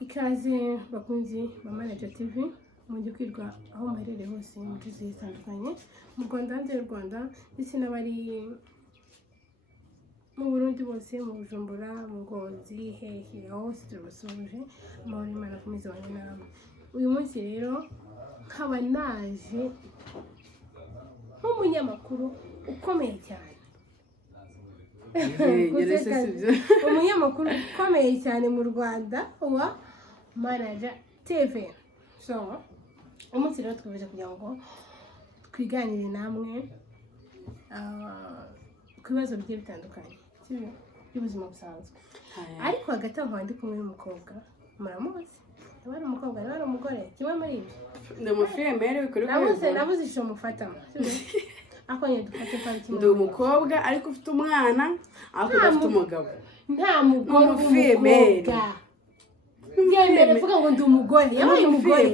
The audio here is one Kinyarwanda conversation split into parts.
Ikaze bakunzi Manager TV mujye kwirwa aho muherereye hose mu gihe zitandukanye mu Rwanda hanze y'u Rwanda ndetse n'abari mu Burundi bose mu Bujumbura mu Ngozi hehe aho turabasuje amahoro y'Imana akomeze bane namwe. Uyu munsi rero nkaba naje nk'umunyamakuru ukomeye cyane umunyamakuru ukomeye cyane mu Rwanda wa Manager TV. So umunsi rero twaje kugira ngo twiganire namwe ku bibazo bigiye bitandukanye by'ubuzima busanzwe. Ariko hagati aho ndi kumwe n'umukobwa muramuzi, abari umukobwa n'abari umugore kimwe muri ibyo ndamufemere bikuri nabuze isho mufatamo akonye dufate kwa kimwe. Ndi umukobwa ariko ufite umwana ariko udafite umugabo. Nta mugore w'umukobwa yemere vuga ngo ndi umugore yabaye umugore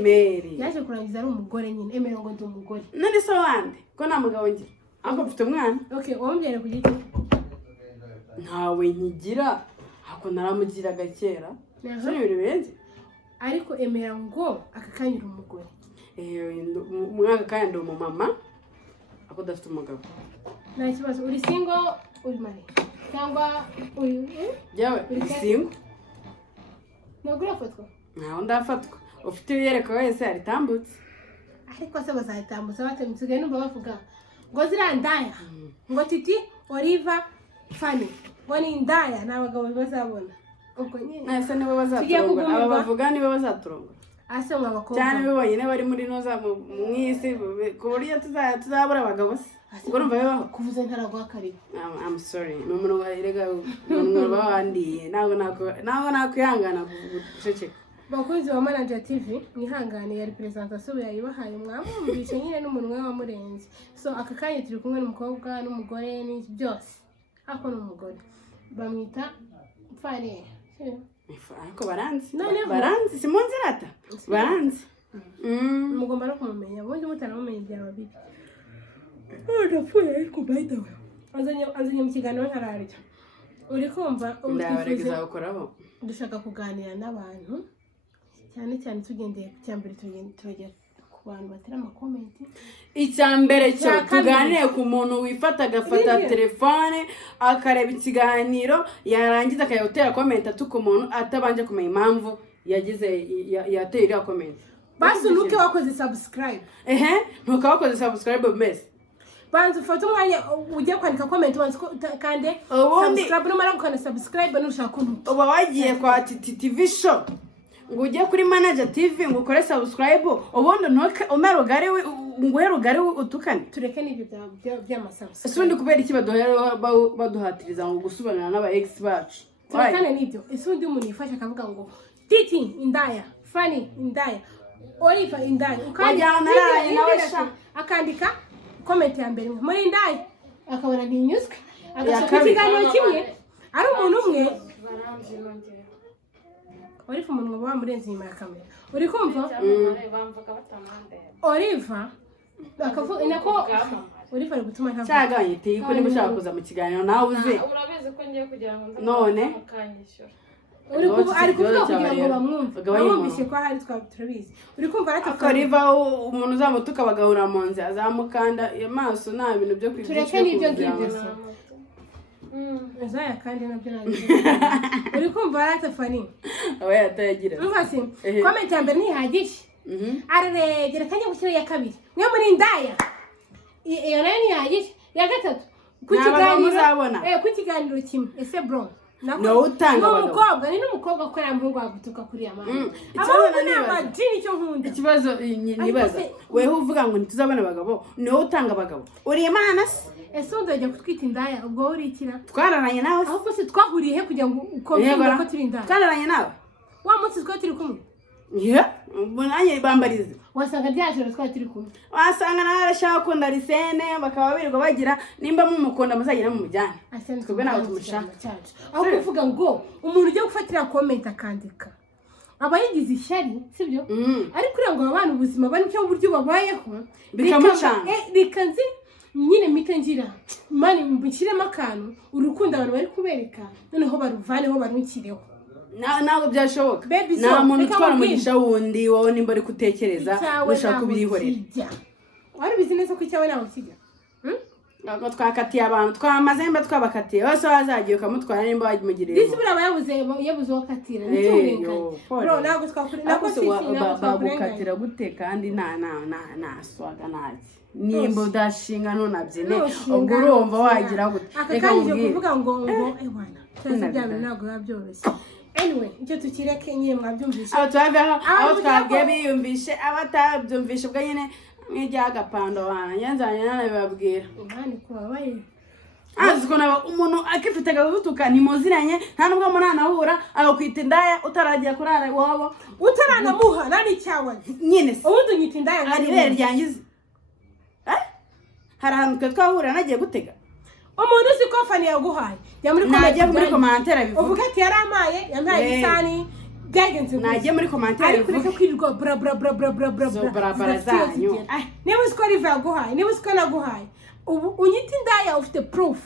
yaje kurangiza ari umugore nyine emere ngo ndi umugore none so wande ko nta mugabo ngira ariko ufite umwana. Okay wambyere ku giti ntawe nkigira ako naramugiraga kera so ibintu birenze ariko emera ngo akakanyura umugore umwana kandi umumama ako udafite umugabo. Nta kibazo uri single uri mari cyangwa uri yawe uri single nagura foto ntaho ndafatwa ufite ibiyereka wese aritambutse ariko se bazahitambutsa batemusigaye numva bavuga ngo zirandaya ngo Titi Oliver Fanny ngo ni indaya n'abagabo bazabona ubwo nyine nase nibo bazaturongora aba bavuga nibo bazaturongo ase mwabakobwa cyane bibonyene bari muri noza mwisi ku buryo tuzabura abagabo se ngo numva bibaho kuvuze ntaragwa karibu. I'm sorry n'umuntu warega n'umuntu bawandiye nago nakwihangana guceceka. Bakunzi wa Manager TV nihangane yari presentation yayibahaye mwamwumvishe nyine n'umuntu wa murenze. So aka kanya turi kumwe n'umukobwa n'umugore n'iki byose ako n'umugore bamwita Fanny ariko baranzi simonzirata baranzi mugomba no kumumenya ubundi mutaramumenye byaba bibi. Ndapfuye ariko by the way azanye mu kiganiro ntararya uri kumva ndabaregeza gukoraho dushaka kuganira n'abantu cyane cyane tugendeye ku cyambere tugende ku bantu batera ama comment. Icyambere cyo tuganire ku muntu wifata agafata telefone akareba ikiganiro yarangiza akayotera comment atuka umuntu atabanje kumenya impamvu yagize yateye iriya comment. Basi nuke wakoze subscribe ntukawakoze subscribe mess banza ufata umwanya ujye kwandika comment banza kande subscribe numara gukana subscribe nushaka kuntu uba wagiye kwa TITTY TV show ngo ujye kuri Manager TV ngo ukore subscribe ubundi ntuke umero gari nguhera ugari utukane tureke n'ibyo by'amasabs isundi kubera iki baduhatiriza ngo gusubanana n'aba ex bacu turekane n'ibyo isundi umuntu yifasha akavuga ngo Titi indaya Fanny indaya Oliver indaya ukajyana nawe akandika comment ya mbere muri indaya akabona ntinyuzwe agashaka ikiganiro kimwe ari umuntu umwe baranzi nongeye Oliver umuntu wa murenze inyuma ya kamera uri kumva bamvuga batamande Oliver akavuga inako Oliver ari gutuma nta cyaganye tiko niba ushaka kuza mu kiganiro nawe uze urabizi ko ngiye kugira ngo none ari kuvuga kugira ngo bamwumve bamwumvishe ko hari turabizi uri kumva Oliver umuntu uzamutuka bagahura mu nzi azamukanda amaso nta bintu byo kwigisha tureke n'ibyo ngibyo Zaya kandi nabyo nagiye uri kumva arata Fanny aba yatayagira umvase comment ya mbere ntihagije araregera kanya gushyira ya kabiri mwe muri indaya iyo nayo ntihagije ya gatatu ku kiganiro kimwe ese bro no utanga umukobwa ni n'umukobwa ko yamuhungu wagutuka kuri ya mama abana n'abajini cyo nkunda ikibazo nibaza weho uvuga ngo ntituzabana abagabo no utanga abagabo uri Imana se ese ndajya kutwita indaya ubwo uri ikira twararanye nawe ahubwo se twahuriye he kugira ngo ukomeze ko turi indaya twararanye nawe wa munsi twa turi kumwe bunanye bambarize wasanga byashoro twa turi kumwe wasanga nawe arashaka kunda risene bakaba birirwa bagira nimba mumukunda muzagira mu mujyane twebwe nawe tumushaka aho kuvuga ngo umuntu ujye gufatira comment akandika aba yigize ishyari sibyo ariko urangwa abantu ubuzima bari cyo buryo babayeho bikamucanga bikanzi nyine mitangira mani mbikiremo akantu urukundo abantu bari kubereka noneho baruvaneho barukireho ntabwo byashoboka nta muntu utwara umugisha wundi wowe nimba ari kutekereza ushaka kubirihorera wari ubizi neza ko icyawe nawe kijya ntabwo twakatiye abantu twamaze nimba twabakatiye bose bazagiye ukamutwara nimba wamugiriye ndetse buriya yabuze uwo katira bro ntabwo bagukatira gute kandi nta swaga ntaki nimba udashinga ntunabyine ubwo urumva wagira gute reka nkubwire kuvuga ngo ewana cyose bya bintu ntabwo biba byoroshye anyway icyo tukireke nyine mwabyumvishe aho twabwiye biyumvishe abatabyumvishe ubwo nyine nk'iry'agapando wana nyanzanye nanabibabwira umwani kubabaye azi ko nabo umuntu akifite gabutuka nimuziranye nta nubwo munanahura agakwita indaya utaragiye kurara iwabo utaranamuha nani cyawe nyine ubundi unyita indaya hari ibere ryangize hari ahantu twe twahurira nagiye gutega umuntu uzi ko Fanny yaguhaye najya muri commentaire bivuga uvuga ati yaramaye yampaye isani byagenze najye muri commentaire bivuga ariko kwirirwa bra bra bra bra bra bra bra zanyu niba uzi ko Olive yaguhaye niba uzi ko naguhaye ubu unyita indaya ufite proof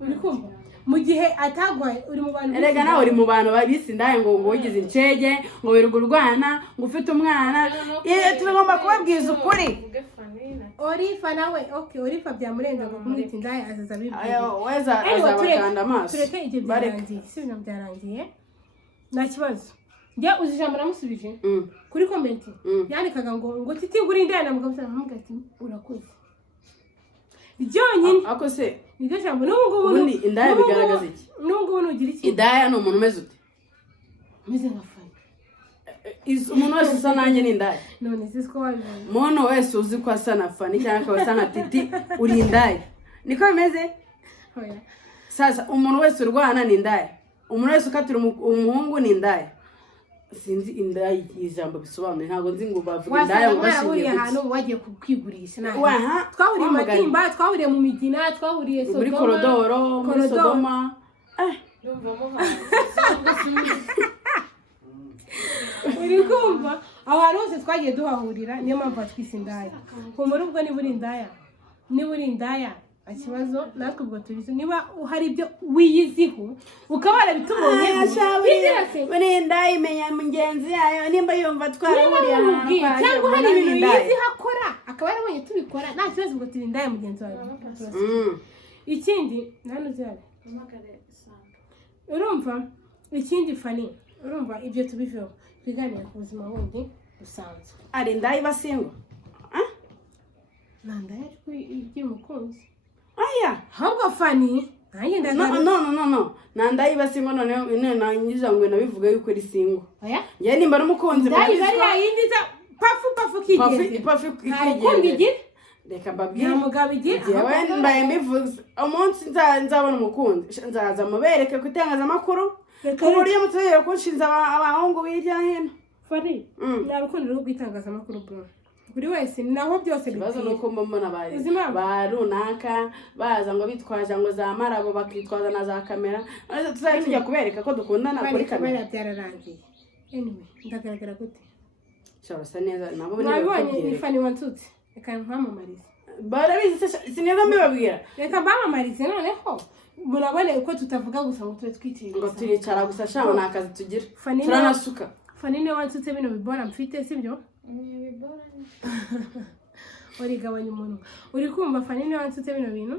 uri kumva mu gihe ataguhaye uri mu bantu erega nawe uri mu bantu babise indaya ngo ugize incege ngo wirirwa urwana ngo ufite umwana tugomba kubabwiza ukuri Olive nawe okay Olive byamurenze ngo kumwita indaya azaza bibwira weza azabakanda amaso tureke ibyo byarangiye si ibintu byarangiye nta kibazo njya uzi ijambo namusubije kuri comment yandikaga ngo titi nguri indaya na mugabo ntamubwira ati urakoze byonyine ako se nibyo jambo n'ubwo ubundi indaya bigaragaza iki n'ubwo nugira iki indaya ni umuntu umeze ute meze nka Fanny umuntu wese usa nanjye ni indaya none siko wabibonye umuntu wese uzi ko asa na Fanny cyangwa ko asa nka Titi uri indaya niko bimeze oya sasa umuntu wese urwana ni indaya umuntu wese ukatira umuhungu ni indaya sinzi indaya ijambo bisobanuye ntabwo nzi ngo bavuga indaya ngo bashingiye ahantu wagiye kwigurisha twahuriye mu matimba twahuriye mu migina twahuriye Sodoma muri korodoro muri Sodoma uri kumva abantu bose twagiye duhahurira niyo mpamvu twise indaya kumuri ubwo niba uri indaya ikibazo natwe ubwo tubizi niba hari ibyo wiyiziho ukaba warabitubonye buri indaya imenya ingenzi yayo nimba yumva twahuriye ahantu cyangwa hari ibintu yiyiziho akora akaba yarabonye tubikora nta kibazo ubwo turi indaya mugenzi wawe ikindi ntanuzabe urumva ikindi Fanny urumva ibyo tubiveho twiganira ku buzima bundi busanzwe ari indaya ibasingo nta ndaya igira umukunzi aya ahubwo Fanny nanjye ndagaruka no nanda ibasingo none nangiza ngo nabivuga yuko iri singo ye nimba n'umukunzi bari yayindiza pafu kigeze reka mbabwire mugabo igira yewe mbaye mbivuze umunsi nzabona umukunzi nzaza mubereke ku itangazamakuru ku buryo mutazera kunshinza abahungu birya hino Fanny narukundo rwo kwitangazamakuru bro buri wese naho byose bibazo nuko mbona ba runaka baza ngo bitwaje ngo za marabo bakitwaza na za kamera tuzajya tujya kubereka ko dukundana kuri kamera byararangiye anyway ndagaragara gute cyarasa neza nabo ni Fanny wantutse reka nkwamamarize barabizi sineza mbibabwira reka mbamamarize noneho murabone uko tutavuga gusa ngo tube twitiriye ngo turicara gusa shango nakazi tugira turanasuka Fanny ne wantutse bino bibora mfite sibyo uri gabanya umuntu uri kumva Fanny ne wantutse bino bintu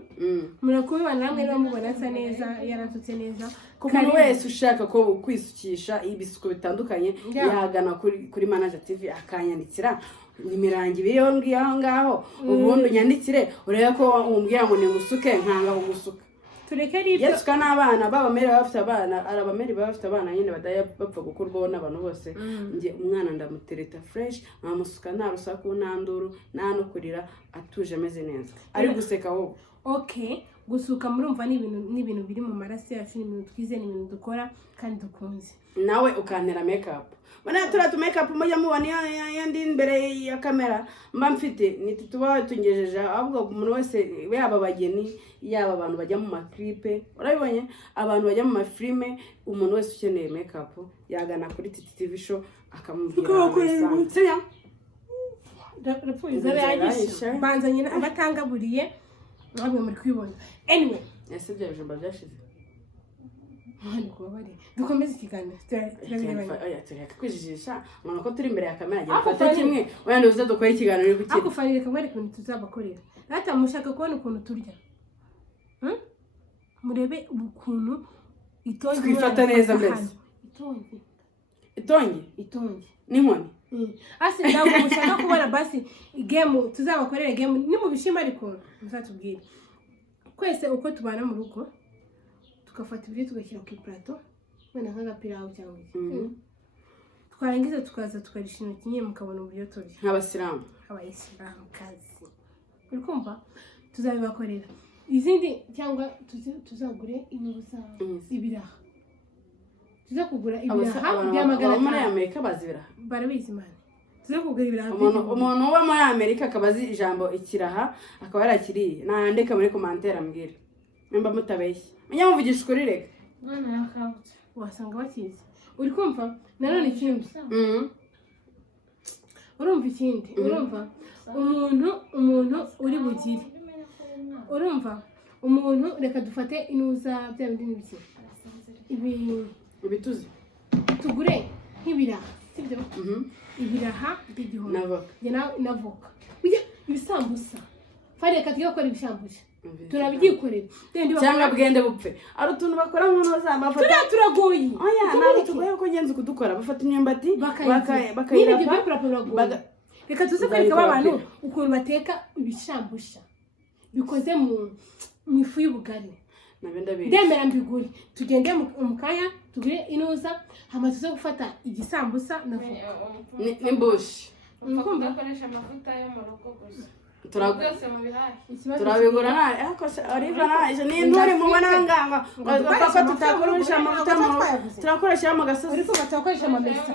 murakubibana namwe no mubona asa neza yarantutse neza ku muntu wese ushaka ko kwisukisha ibisuko bitandukanye yahagana kuri Manager TV akanyandikira nimirangi biriho ngiyo ngaho ubundi unyandikire urebe ko umbwira ngo ningusuke nkanga kugusuka tureke ribyo yesuka n'abana babamere bafite abana arabamere bafite abana nyine badaya bapfa gukurwaho n'abantu bose nge umwana ndamutereta fresh nkamusuka nta rusaku nta nduru nta no kurira atuje ameze neza ari guseka aho okay gusuka murumva ni ibintu biri mu maraso yacu ni ibintu twize ni ibintu dukora kandi dukunze nawe ukantera makeup bana turatu makeup mujya mubona yandi imbere ya kamera mba mfite nituba tungejeje ahubwo umuntu wese yaba bageni yaba abantu bajya mu maklipe urabibonye abantu bajya mu mafilme umuntu wese ukeneye makeup yagana kuri TITTY TV show akamubwira sibya rapfuye zabayagisha banzanye abatangaburiye ntabwo muri kwibona anyway ese bya bijumba byashize Hano kubabari dukomeze ikiganiro tureka kwijijisha ngo ko turi imbere ya kamera agiye gufata kimwe wenda uze dukora ikiganiro uri gukira akufanire kamwe ukuntu tuzabakorera hata mushaka kubona ukuntu turya murebe ukuntu itongi twifata neza mbese itongi n'inkoni asi ndago mushaka kubona basi game tuzabakorera game ni mu bishima ariko muzatubwira kwese uko tubana mu rugo tukafata ibyo tugashyira ku plateau wenda nk'agapirawo cyangwa twarangiza tukaza tukarisha intoki nyine mukabona uburyo turya nk'abasilamu kazi uri kumva tuzabibakorera izindi cyangwa tuzagure inyuza ibiraha tuza kugura ibiraha by'amagara muri Amerika bazibira barabizi man tuza kugura ibiraha umuntu uba muri Amerika akabazi ijambo ikiraha akaba yarakiriye nandeka muri commentaire ambwira nimba mutabeshye munyamuvugisha ukuri reka none yakabutse wasanga bakizi uri kumva nanone ikindi urumva ikindi urumva umuntu uri bugire urumva umuntu reka dufate inuza bya bindi n'ibiki ibituzi tugure nk'ibiraha sibyo ibiraha by'igihumbi n'avoka ibisambusa fari reka tujye gukora ibisambusa turabyikorera cyangwa bwende bupfe ari utuntu bakora nk'unoza bafata turagoye oya ntabwo tugoye ko genzi kudukora bafata imyumbati bakayirapa reka tuze kwereka abantu ukuntu bateka ibishambusha bikoze mu ifu y'ubugari ndemera mbigure tugende mu kanya tugure inuza hama tuze gufata igisambusa na voka n'imbushi ukoresha amavuta yo mu rugo gusa turabigura ariko Oliva naje n'intore mubona nganga papa tutakoresha amavuta mu turakoresha mu gasozi uriko batakoresha amamesa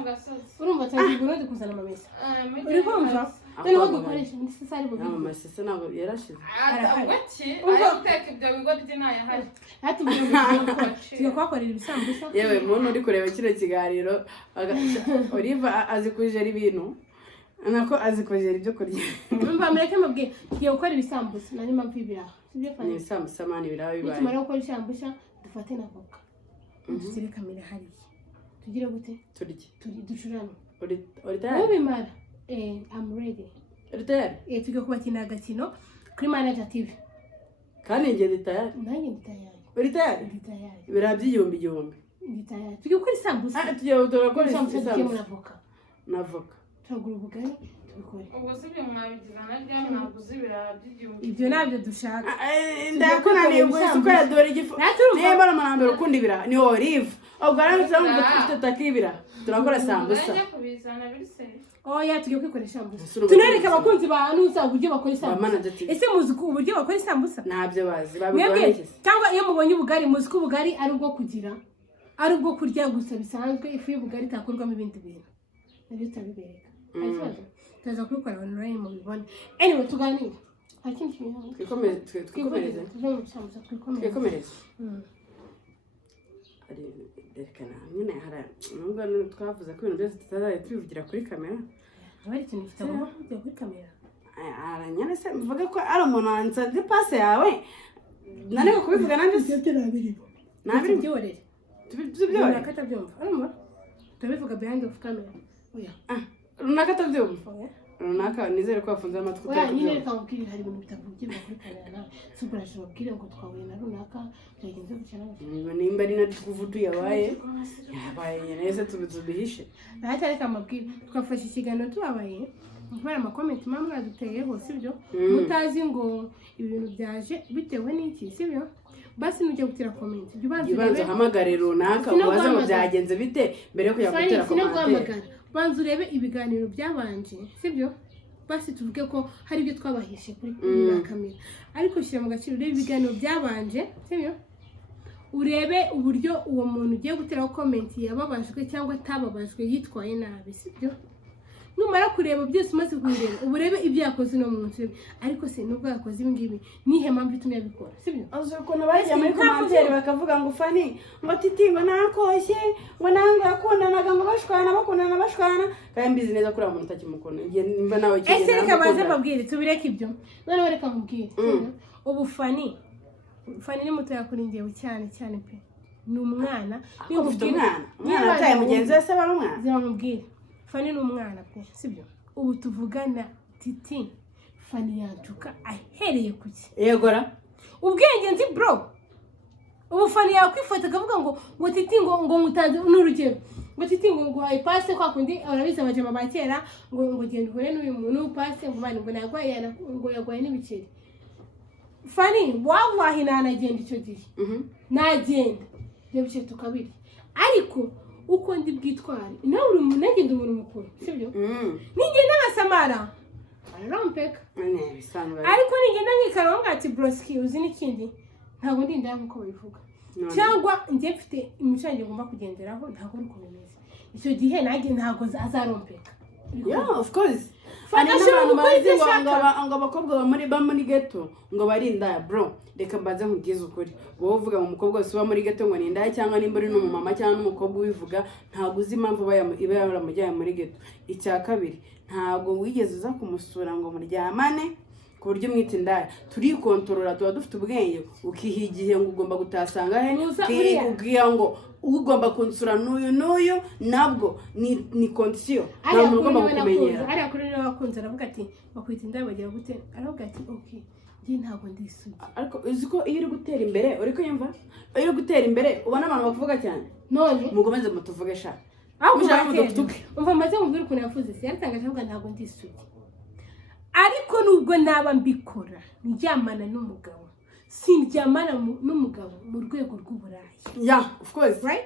urumva tayigura ndi kuzana amamesa uriko umva rero dukoresha muri sasa ari bubi amamesa nabo yarashize arahati ayuteka ibyo bigo by'inaya hari hati byo kwakorera ibisambusa yewe muntu uri kureba kino kiganiro Oliva azi kujera ibintu nako azikojera ibyo kurya umva mureke mabwiye tugiye gukora ibisambusa nari mpamvu ibiraha sibyo fani ibisambusa mani biraho bibaye tumara gukora ibisambusa dufate na voka dusire kamera hariye tugire gute ducurane uri tayari ubimara I'm ready uri tayari tugiye kubakina agakino kuri manager TV kandi njye ndi tayari nanjye ndi tayari uri tayari ibiraha by'igihumbi ndi tayari tugiye gukora isambusa tugiye gukora isambusa na voka turagura ubugari tubikore ubwo sibyo mwabigira na rya mwaguze ibiraha by'igihumbi ibyo nabyo dushaka ndakunaniye gusa uko yadora igifu niba aramambere ukunda ibiraha ni Olive ubwo aramutse mu gufite takibira turakora sambusa oya tugiye kwikoresha sambusa tunereka abakunzi ba nuza uburyo bakora isambusa ese muzi uburyo bakora isambusa ntabyo bazi babigora cyangwa iyo mubonye ubugari muzi ko ubugari ari ubwo kugira ari ubwo kurya gusa bisanzwe ifu y'ubugari itakorwamo ibindi bintu nabyo tutabibereka tuza kubikora online mu bibone anyway tuganire hakindi kintu twikomereze rekana nyine hara nubwo twavuze ko ibintu byose tutazajya tubivugira kuri kamera bari ikintu kitagomba kuvugira kuri kamera nyine se mvuga ko ari umuntu wansanze pase yawe naniko kubivuga nanjye ibyo nabiri byorere tubyorere akatabyumva arumva tubivuga behind of camera oya runaka atabyumva runaka nizere ko wafunze amatwi utari nyine reka mubwire hari ibintu bitavugirwa kuri kamera nawe superashe babwire ngo twahuye na runaka byagenze gutya nawe nimba ari na tuvutu yabaye neza tubihishe ahita reka mubwire twafashe ikiganiro tubabaye kubera amakomenti mwa mwaduteyeho sibyo mutazi ngo ibintu byaje bitewe n'iki sibyo basi nujya gutira comment ubanza hamagare runaka ubaza ngo byagenze bite mbere yo kujya gutira comment banza urebe ibiganiro byabanje sibyo basi tuvuge ko hari ibyo twabahishe kuri kamera ariko shyira mu gaciro urebe ibiganiro byabanje sibyo urebe uburyo uwo muntu ugiye guteraho comment yababajwe cyangwa atababajwe yitwaye nabi sibyo numara kureba byose umaze kubireba uburebe ibyo yakoze no munsi ariko se nubwo yakoze ibi ngibi nihe mpamvu itumye abikora sibyo azo ko nabaje muri commentaire bakavuga ngo Fanny ngo Titi ngo nakoshye ngo nange akundanaga ngo bashwana kandi mbizi neza kuri umuntu utakimukunda ngiye nimba nawe kigenda ese reka baze babwire tubireke ibyo noneho reka mubwire ubu Fanny ni muto yakuri ngewe cyane pe ni umwana ufite umwana ataye mugenzi we se bari umwana zamubwira Fanny ni umwana pe sibyo ubu tuvugana Titi Fanny yanjuka ahereye kuki yegora ubwenge nzi bro ubu Fanny yakwifata akavuga ngo Titi ngo ngutanze n'urugero ngo Titi ngo nguhaye passe kwa kundi arabiza abajama bakera ngo genda uhure n'uyu muntu passe ngo bani ngo nagwaye ngo yagwaye n'ibiceri Fanny wallahi nanagenda icyo gihe nagenda byo bice tukabiri ariko uko ndi bwitware nawe uri munagenda umuntu mukuru sibyo ningenda ngasamara arampeka ariko ningenda nkikaronga ati broski uzi n'ikindi ntabwo ndinda nkuko bivuga cyangwa njye mfite imicange ngomba kugenderaho ntabwo uri kubimeze icyo gihe nanjye ntabwo azarompeka yeah of course Fanny n'abantu bazi ngo abakobwa ba muri ghetto ngo barinda bro reka mbaze nkubwize ukuri wowe uvuga mu mukobwa wese uba muri ghetto ngo ninda cyangwa nimba uri n'umumama cyangwa n'umukobwa ubivuga ntabwo uzi impamvu iba yaramujyanye muri ghetto icya kabiri ntabwo wigeze uza kumusura ngo muryamane ku buryo umwita indaya turikontorora tuba dufite ubwenge ukihigiye ngo ugomba gutasanga he ubwira ngo ugomba kunsura n'uyu nabwo ni condition nta muntu ugomba kumenyera ari akuri niwe wakunze aravuga ati bakwita indaya bagira gute aravuga ati okay njye ntabwo ndisugi ariko uzi ko iyo uri gutera imbere uri kuyumva iyo uri gutera imbere ubona abantu bakuvuga cyane none mukomeze mutuvuge sha umva maze mubwira ukuntu yavuze se yatangaje avuga ntabwo ndisugi ariko nubwo naba mbikora ndyamana n'umugabo sindyamana n'umugabo mu rwego rw'uburayi yeah of course right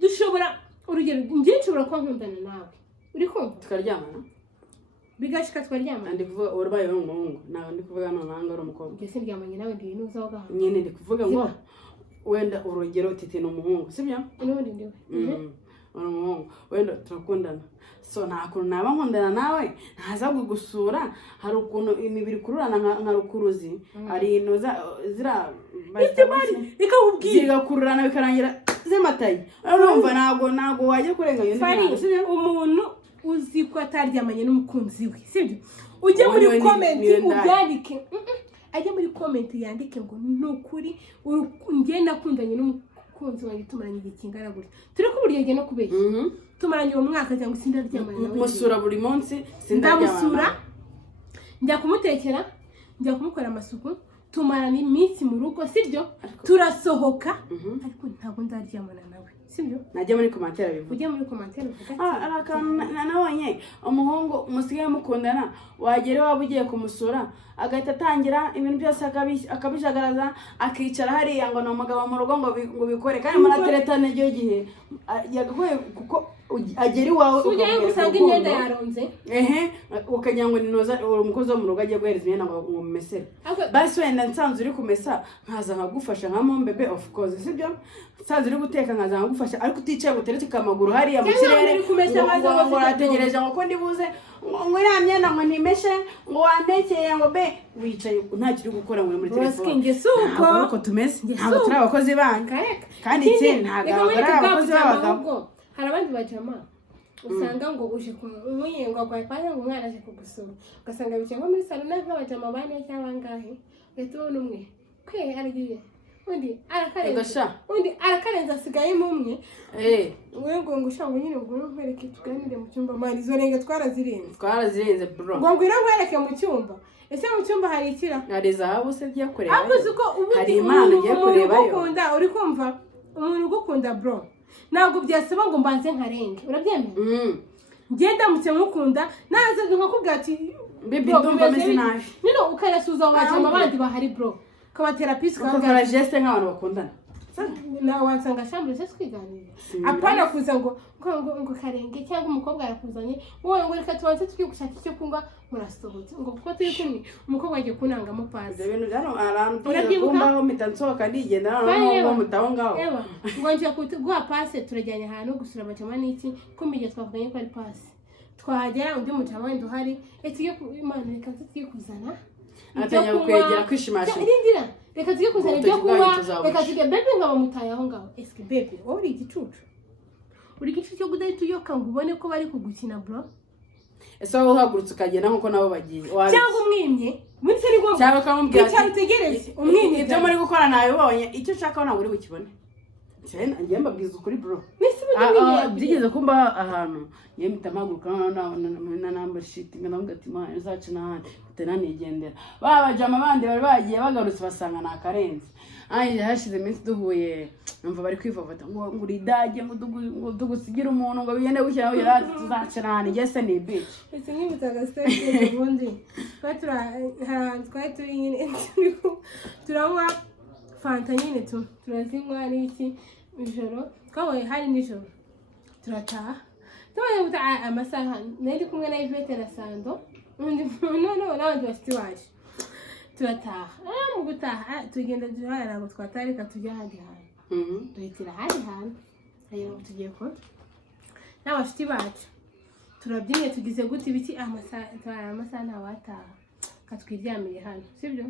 dushobora urugero njye nshobora kuba nkundana nawe uri kumva tukaryamana bigashika twaryamana ndi kuvuga urubaye umuhungu nawe ndi kuvuga nanga ari umukobwa njye sindyamanye nawe ndi nuza waga nyene ndi kuvuga ngo wenda urugero Titi ni umuhungu sibyo n'undi ndiwe uri umuhungu wenda turakundana so nta kuntu naba nkundana nawe ntaza kugusura hari ukuntu imibiri kururana nka rukuruzi ari inoza zira zigakururana bikarangira zemataye urumva ntago wajya kurenga iyo ndi umuntu uzi ko ataryamanye n'umukunzi we sibyo ujye muri comment ubyandike ajye muri comment yandike ngo nukuri njye nakundanye n'umukunzi wanjye tumaranye igihe kingana gutya turi ko buryo no kubeshya tumaranye uwo mwaka cyangwa sindaryamanye nawe musura buri munsi sindamusura njya kumutekera njya kumukora amasuku tumarana iminsi mu rugo sibyo turasohoka ariko ntabwo ndaryamana nawe sibyo najya muri commentaire bivuga ujye muri commentaire uvuga nabonye umuhungu musigaye mukundana wagere waba ugiye kumusura agahita atangira ibintu byose akabijagaraza akicara hariya ngo ni umugabo mu rugo ngo bikore kandi murateretana iryo gihe yagagoye kuko agera iwawe ugiye gusanga imyenda yaronze ukagira ngo ninoza umukozi wo mu rugo agiye guhereza imyenda ngo mumesere basi wenda nsanze uri kumesa nkaza nkagufasha nka mombebe of course sibyo nsanze uri guteka nkaza nkagufasha ariko uticaye ngo uteretse amaguru hariya mu kirere ngo urategereje ngo ko ndibuze ngo iriya myenda ngo nimeshe ngo wantekeye ngo be wicaye ntacyo uri gukora ngo uri muri telefone ntabwo uko tumeze ntabwo turi abakozi banyu kandi ikindi ntabwo ari abakozi b'abagabo hari abandi bajama usanga ngo uje kumwe ngo agwaye panya ngo umwana aje kugusura ugasanga bicaye nko muri salon nk'abajama bane cyangwa bangahe uhita ubona umwe kwe aragiye undi arakarenza asigaye mu umwe ngo ushaka nyine ngo nkwereke tuganire mu cyumba mari izo renga twarazirenze bro ngo ngwira nkwereke mu cyumba ese mu cyumba hari ikira hari zahabu se giye kureba hari imana igiye kureba yo uri kumva umuntu ugukunda bro ntabwo byasaba ngo mbanze nkarenge urabyemera ngenda mutse mukunda naze nkakubwira ati bibi ndumva ameze nabi nino ukarasuza abajama abandi bahari bro kaba therapist ukakora geste nk'abantu bakundana na wansanga shambure se twiganira apana kuza ngo karenge cyangwa umukobwa yakuzanye wowe ngo reka tubanze tujye gushaka icyo kunywa murasohotse ngo kuko turi kumwe umukobwa agiye kunangamo pazi ibintu byano arantu kumbaho mitansohoka ndigenda ngo mutaho ngaho ngo ngiye guha pase turajyanye ahantu gusura abajama n'iki kumije twavuganye ko ari pase twahagera undi mujama wenda uhari tugiye imana reka tugiye kuzana atanya kwegera kwishimasha reka tugiye kuzana ibyo kunywa reka tugiye bebe nkaba mutaye aho ngaho eske bebe wowe uri igicucu uri igicucu cyo kudahita uyoka ngo ubone ko bari kugukina bro ese wowe uhagurutse ukagenda nk'uko nabo bagiye cyangwa umwimye muri se ni ngombwa cyangwa ukamubwira ati utegereze umwimye ibyo muri gukora nabibonye icyo ushaka ntabwo uri bukibone cyane ngiye mbabwiza ukuri bro nisi byigeze kumba ahantu yewe mitamaguruka na number sheet ngana ati ma uzaca nahandi utanigendera babajama bandi bari bagiye bagarutse basanga nakarenze hashize iminsi duhuye numva bari kwivovota ngo uridage ngo dugusigira umuntu ngo bigende gushyiraho yari tuzaca nahandi ngese ni bitch ese nk'ibitaga stage ubundi twari turi nyine turanywa fanta nyine turazinywa n'iki ijoro twabaye hari nijoro turataha tubaye gutaha amasaha nari kumwe na Ivete na Sando n'abandi bafite baje turataha mu gutaha tugenda duhara ngo twatarika tujya ahandi hantu duhitira ahandi hantu rero tugiye ko n'abafite bacu turabyinye tugize gute ibiki amasaha ntawataha katwiryamire hano sibyo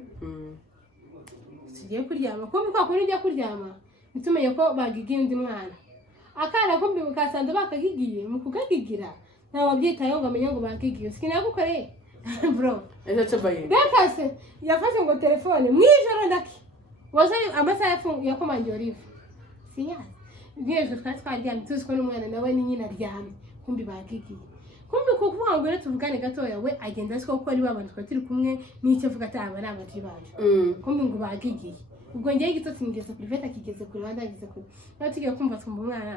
tugiye kuryama kumbi kwa kuri ujya kuryama nitumenye ko bagigiye undi mwana akana kumbi mukasando bakagigiye mu kugagigira nta wabyitayeho ngo amenye ngo bagigiye sinagukoreye bro ejo cyabaye bekase yafashe ngo telefone mwijoro ndaki wazo amasaha yakomangiye Olive sinyazi bwiye twaryamye tuzi ko n'umwana nawe ni nyina aryamye kumbi bagigiye kumbi kuvuga ngo rero tuvugane gatoya we agenda siko ko ari babantu twatiri kumwe n'icyo avuga ataba n'abaje baje kumbi ngo bagigiye ubwo ngiye gitotsi ngeze kuri Ivete akigeze kuri bandi ageze kuri tugiye kumva twumva umwana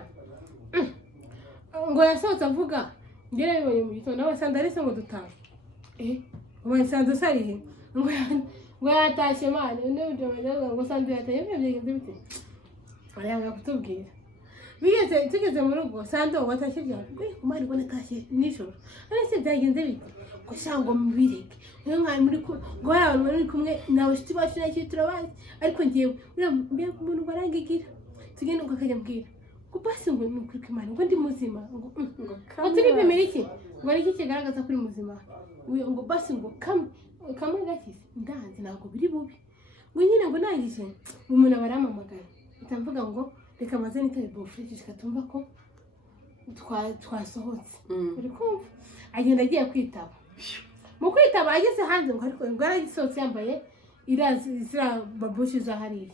ngo yasohotse avuga ngere bibonye mu gitondo abasanda ari se ngo dutaha ngo nsanze sarihe ngo yatashye mane n'ubyo ngo Sando yataye byagenze bite aranga kutubwira bigeze tugeze mu rugo Sando watashye byari umari ngo natashye nijoro arese byagenze bite ngo shango mubireke niyo mwari muri ko ngo abantu muri kumwe nawe shiti bacu nacyo turabazi ariko ngiyewe uriya umuntu barangigira tugende ngo akajya mbwira ngo basi ngo nukurike imana ngo ndi muzima ngo turi bimera iki ngo ari iki kigaragaza kuri muzima ngo basi ngo kamwe gakize ndanze ntabwo biri bubi ngo nyine ngo nangije umuntu baramamagara itamvuga ngo reka maze nitare bofrige katumva ko twasohotse uri kumva agenda agiye kwitaba mu kwitaba ageze hanze ngo ariko ngo aragisohotse yambaye zira babushi za hariya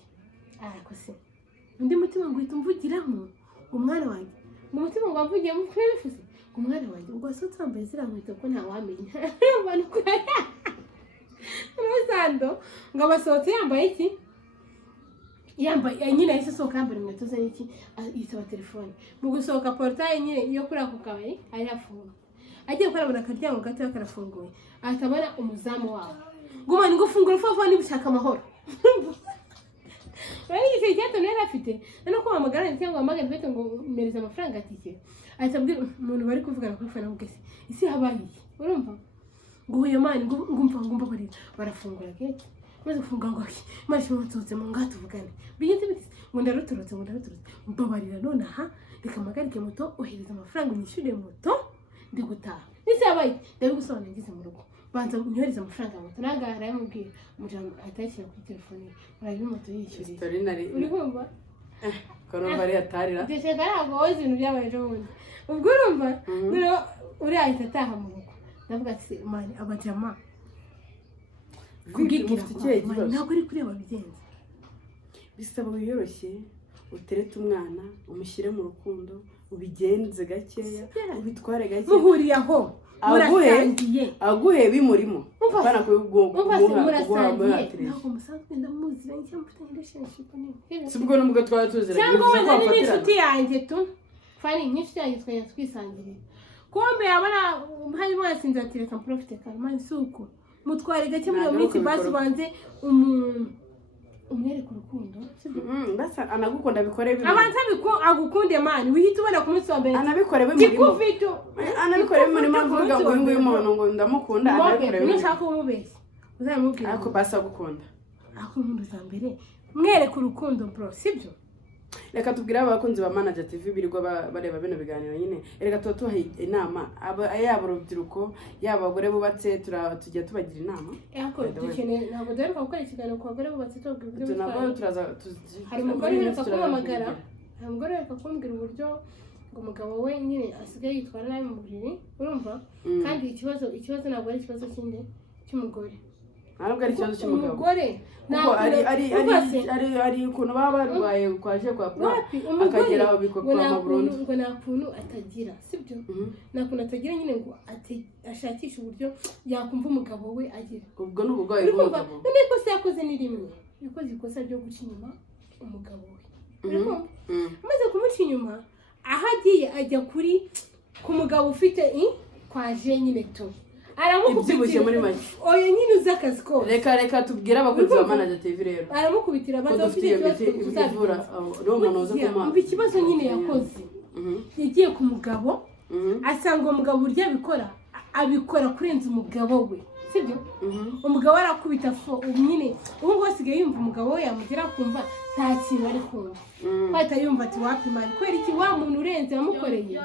ariko se undi mutima ngo itumvugiramo umwana wanjye ngo umutima ngo avugiye mu kwifuza ngo umwana wanjye ngo asohotse yambaye zira nkweto ko nta wamenya mbana kuraya Sando ngo abasohotse yambaye iki yambaye nyine yise sohoka yambaye inkweto ze iki yitaba telefone mu gusohoka portail nyine yo kuri ako kabari ari hafunga agiye kurabona akaryango gato yakarafunguye atabona umuzamu wawe gumana ngo fungura fofo ni bushaka amahoro bari iki cyato nari afite no ko amagara cyangwa amagara bete ngo mereza amafaranga atike atabwira umuntu bari kuvugana kuri fana mugese isi habaye urumva ngo uyo mani ngumva bari barafungura gate maze kufunga ngo mashi mutotse mu ngato tuvugane bigenze biti ngo ndaruturutse mbabarira none aha reka amagarike moto ohereza amafaranga unyishyure moto ndi gutaha nise yabaye ndabigusobanura ngize mu rugo banza unyohereza amafaranga ya moto nagara yamubwira umujama atayishyira kuri telefone urabi moto yishyuriye story nari uri kumva koromba ari atarira ndetse karago ozi ibintu byabaye ejo bundi ubwo urumva rero urahita ataha mu rugo ndavuga ati mani abajama kugigira ntabwo ari kureba bigenze bisaba wiyoroshye uterete umwana umushyire mu rukundo ubigenze gakeya ubitware gake muhuriye aho murasangiye aguhe bimurimo bana murasangiye ntabwo musanzwe ndamuziranye cyangwa mfite relationship nini sibwo n'ubwo twari tuziranye cyangwa wenda n'inshuti yanjye tu fani nk'inshuti yanjye twajya twisangirira kumbe yabona harimo yasinze ati reka mprofite karmani suko mutware gake muri minsi basi banze umwereka urukundo basa anagukunda bikore bimwe abantu agukunde mani wihita ubona ku munsi wa mbere anabikore bimurimo anabikore bimurimo avuga ngo uyu muntu ngo ndamukunda anabikore bimwe ushaka umubeshya uzamubwira ariko basa gukunda ako umuntu za mbere mwereka urukundo bro sibyo reka tubwire abakunzi ba Manager TV birirwa bareba bino biganiro nyine reka tuha inama yaba urubyiruko yaba abagore bubatse tujya tubagira inama ariko dukeneye ntabwo dore ko gukora ikiganiro ku bagore bubatse tubwira nabwo turaza hari umugore uheruka kumamagara hari umugore uheruka kumbwira uburyo ngo umugabo we nyine asigaye yitwara nabi mu buriri urumva kandi ikibazo ntabwo ari ikibazo cy'umugore ntabwo ari ikibazo cy'umugabo umugore kuko ari ukuntu baba barwaye kwaje kwa plan akageraho bikokoma burundu ngo nta kuntu atagira sibyo nta kuntu atagira nyine ngo ashakisha uburyo yakumva umugabo we agira ubwo n'ubugwayi bw'umugabo none ko se yakoze ni rimwe yakoze ikosa ryo guca inyuma umugabo we amaze kumuca inyuma aho agiye ajya ku mugabo ufite kwaje nyine tu ibyibushye muri make oya nyine uzi akazi ko reka tubwire abakozi ba manager TV rero aramukubitira baza ufite ikibazo umuntu uza kumuha ikibazo nyine yakoze yagiye ku mugabo asanga umugabo burya abikora kurenza umugabo we sibyo umugabo arakubita nyine ubu ngo asigaye yumva umugabo we yamugera kumva nta kintu ari kumva kwahita yumva ati wapima kubera iki wa muntu urenze yamukoreye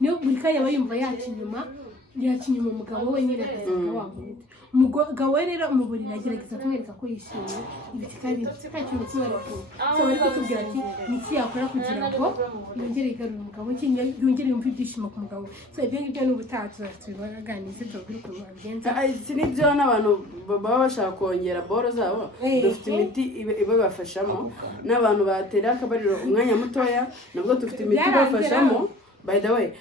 niyo buri kanya aba yumva yakinyuma umugabo we nyine akazaga wamwita umugabo we rero umuburira agerageza kumwereka ko yishimye ibiti kandi nta kintu kimwe arakunda so bari kutubwira ati ni iki yakora kugira ngo yongere yigarure umugabo yongere yumve ibyishimo ku mugabo so ibyo ngibyo ni ubutaha tuzabibaganize tubabwire ukuntu babigenza si nibyo n'abantu baba bashaka kongera boro zabo dufite imiti ibabafashamo n'abantu batera akabariro umwanya mutoya nabwo dufite imiti ibafashamo. By the way,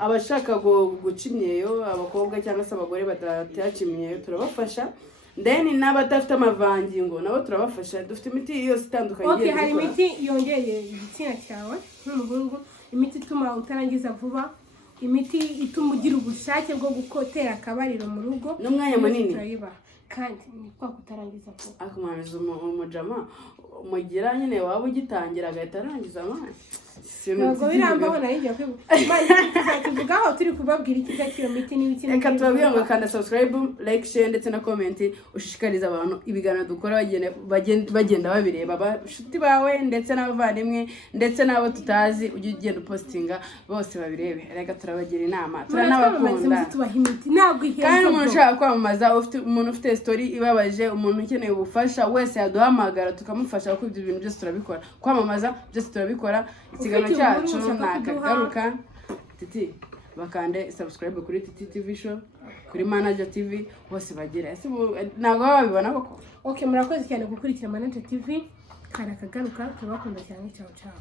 abashaka guca imyeyo abakobwa cyangwa se abagore bataca imyeyo turabafasha. Then n'abadafite amavangingo nabo turabafasha. Dufite imiti yose itandukanye. Okay, hari imiti yongereye igitsina cyawe nk'umuhungu, imiti ituma utarangiza vuba, imiti ituma ugira ubushake bwo gutera akabariro mu rugo n'umwanya munini. Kandi ni kwa kutarangiza vuba. Akumariza umujama umugira nyine waba ugitangira agahita arangiza amazi. Ntabwo birambaho nayigiye tuvugaho turi kubabwira ikiza cy'iyo miti n'ibiki reka tubabwira ngo kanda subscribe, like, share ndetse na comment ushishikariza abantu ibiganiro dukora bagenda babireba abashuti bawe ndetse n'abavandimwe ndetse n'abo tutazi ujye ugenda upostinga bose babirebe. Reka turabagira inama turanabakunda kandi umuntu ushaka kwamamaza umuntu ufite story ibabaje umuntu ukeneye ubufasha wese yaduhamagara tukamufasha kuko ibyo bintu byose turabikora kwamamaza byose turabikaba ikiganiro cyacu nakagaruka Titi bakande subscribe kuri Titi TV show kuri Manager TV bose bagera ntabwo babibona koko. Okay, murakoze cyane gukurikira Manager TV karakagaruka tubakunda cyane. Ciao ciao.